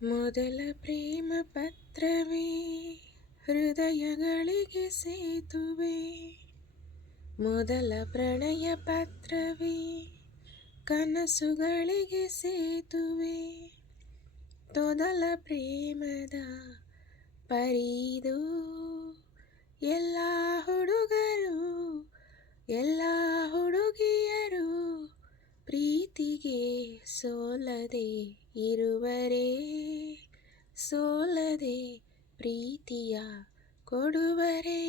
ಮೊದಲ ಪ್ರೇಮ ಪತ್ರವೇ ಹೃದಯಗಳಿಗೆ ಸೇತುವೆ, ಮೊದಲ ಪ್ರಣಯ ಪತ್ರವೇ ಕನಸುಗಳಿಗೆ ಸೇತುವೆ, ತೊದಲ ಪ್ರೇಮದ ಪರಿದು ಎಲ್ಲ ಹುಡುಗರು ಎಲ್ಲ ಹುಡುಗಿಯರು ಪ್ರೀತಿಗೆ ಸೋಲದೆ ಇರುವರೇ, ಸೋಲದೆ ಪ್ರೀತಿಯ ಕೊಡುವರೇ.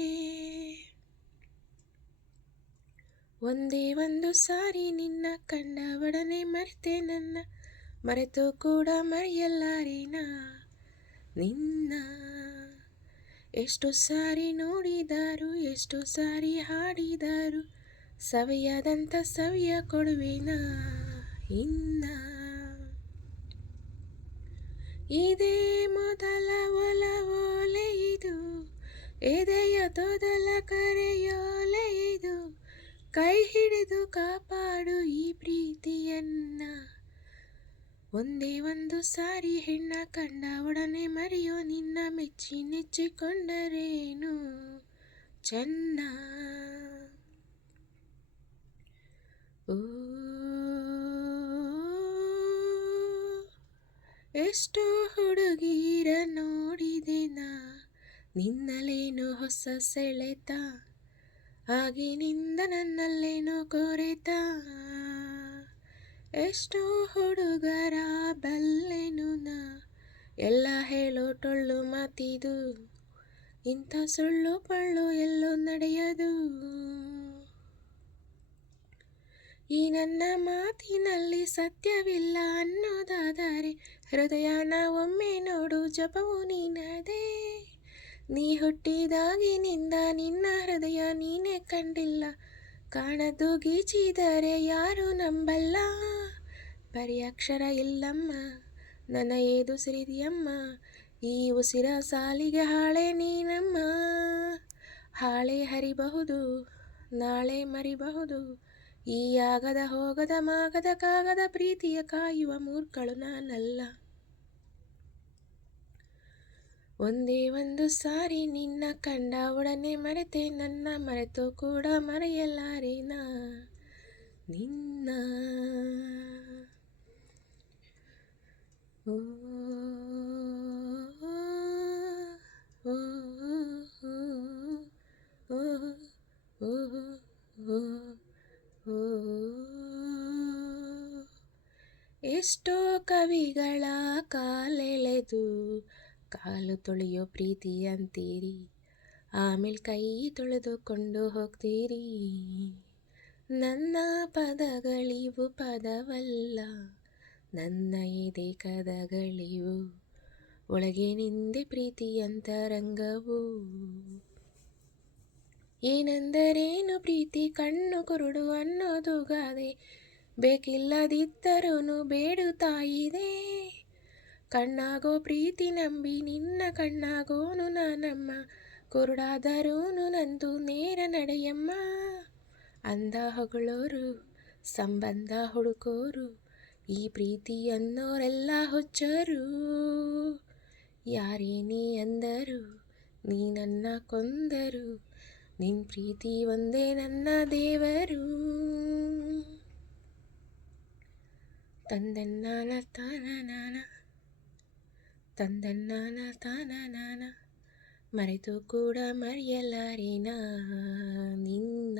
ಒಂದೇ ಒಂದು ಸಾರಿ ನಿನ್ನ ಕಂಡ ಒಡನೆ ಮರೆತೆ ನನ್ನ, ಮರೆತು ಕೂಡ ಮರೆಯಲಾರೇನ ನಿನ್ನ. ಎಷ್ಟು ಸಾರಿ ನೋಡಿದರು, ಎಷ್ಟು ಸಾರಿ ಹಾಡಿದರು, ಸವಿಯದಂಥ ಸವಿಯ ಕೊಡುವೆನ ಇನ್ನ. ಇದೇ ಮೊದಲ ಒಲವೋಲೆ ಇದು, ಎದೆಯ ತೊದಲ ಕರೆಯೋಲೆ ಇದು, ಕೈ ಹಿಡಿದು ಕಾಪಾಡು ಈ ಪ್ರೀತಿಯನ್ನ. ಒಂದೇ ಒಂದು ಸಾರಿ ಹೆಣ್ಣ ಕಂಡ ಒಡನೆ ಮರೆಯೋ ನಿನ್ನ, ಮೆಚ್ಚಿ ನೆಚ್ಚಿಕೊಂಡರೇನು ಚೆನ್ನ. ಓ ಎಷ್ಟೋ ಹುಡುಗೀರ ನೋಡಿದೆನ, ನಿನ್ನಲೇನೋ ಹೊಸ ಸೆಳೆತ, ಆಗಿನಿಂದ ನನ್ನಲ್ಲೇನೋ ಕೊರೆತ. ಎಷ್ಟೋ ಹುಡುಗರ ಬಲ್ಲೆನು ನಾ, ಎಲ್ಲ ಹೇಳೋ ಟೊಳ್ಳು ಮಾತಿದು, ಇಂಥ ಸುಳ್ಳು ಪಳ್ಳು ಎಲ್ಲೂ ನಡೆಯದು. ಈ ನನ್ನ ಮಾತಿನಲ್ಲಿ ಸತ್ಯವಿಲ್ಲ ಅನ್ನೋದಾದರೆ, ಹೃದಯನ ಒಮ್ಮೆ ನೋಡು ಜಪವು ನೀನದೇ. ನೀ ಹುಟ್ಟಿದಾಗಿನಿಂದ ನಿನ್ನ ಹೃದಯ ನೀನೇ ಕಂಡಿಲ್ಲ, ಕಾಣದ್ದು ಗೀಚಿದರೆ ಯಾರು ನಂಬಲ್ಲ. ಬರೀ ಅಕ್ಷರ ಇಲ್ಲಮ್ಮ ನನ್ನ ಏದು ಸಿರಿದಿಯಮ್ಮ, ಈ ಉಸಿರ ಸಾಲಿಗೆ ಹಾಳೆ ನೀನಮ್ಮ. ಹಾಳೆ ಹರಿಬಹುದು ನಾಳೆ ಮರಿಬಹುದು, ಈ ಆಗದ ಹೋಗದ ಮಾಗದ ಕಾಗದ ಪ್ರೀತಿಯ ಕಾಯುವ ಮೂರ್ಖಳು ನಾನಲ್ಲ. ಒಂದೇ ಒಂದು ಸಾರಿ ನಿನ್ನ ಕಂಡ ಒಡನೆ ಮರೆತೆ ನನ್ನ, ಮರೆತು ಕೂಡ ಮರೆಯಲಾರೇನ ನಿನ್ನ. ಓ ಓ ಓ ಓ ಓ. ಎಷ್ಟೋ ಕವಿಗಳ ಕಾಲೆಳೆದು ಕಾಲು ತೊಳೆಯೋ ಪ್ರೀತಿ ಅಂತೀರಿ, ಆಮೇಲೆ ಕೈ ತೊಳೆದುಕೊಂಡು ಹೋಗ್ತೀರಿ. ನನ್ನ ಪದಗಳಿವು ಪದವಲ್ಲ, ನನ್ನ ಎದೆ ಕದಗಳಿವು, ಒಳಗೆ ನಿಂದೆ ಪ್ರೀತಿ ಅಂತರಂಗವು. ಏನೆಂದರೇನು ಪ್ರೀತಿ ಕಣ್ಣು ಕುರುಡು ಅನ್ನೋದು ಗಾದೆ, ಬೇಕಿಲ್ಲದಿದ್ದರೂ ಬೇಡುತ್ತಾ ಇದೆ. ಕಣ್ಣಾಗೋ ಪ್ರೀತಿ ನಂಬಿ ನಿನ್ನ ಕಣ್ಣಾಗೋನು ನಾನಮ್ಮ, ಕುರುಡಾದರೂನು ನಂದು ನೇರ ನಡೆಯಮ್ಮ. ಅಂದ ಹೊಗಳೋರು ಸಂಬಂಧ ಹುಡುಕೋರು, ಈ ಪ್ರೀತಿ ಅನ್ನೋರೆಲ್ಲ ಹುಚ್ಚರು. ಯಾರೇನೇ ಅಂದರು ನೀ ನನ್ನ ಕೊಂದರು, ನಿನ್ ಪ್ರೀತಿ ಒಂದೇ ನನ್ನ ದೇವರು. ತಂದನ್ನಾನ ತಾನ ತಂದನ್ನಾನ ತಾನ, ಮರೆತು ಕೂಡ ಮರೆಯಲಾರೇನ ನಿನ್ನ.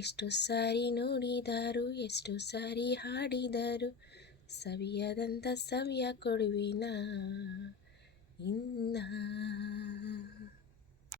ಎಷ್ಟು ಸಾರಿ ನೋಡಿದರು, ಎಷ್ಟು ಸಾರಿ ಹಾಡಿದರು, ಸವಿಯದಂಥ ಸವಿಯ ಕೊಡುವಿನ ಇನ್ನ.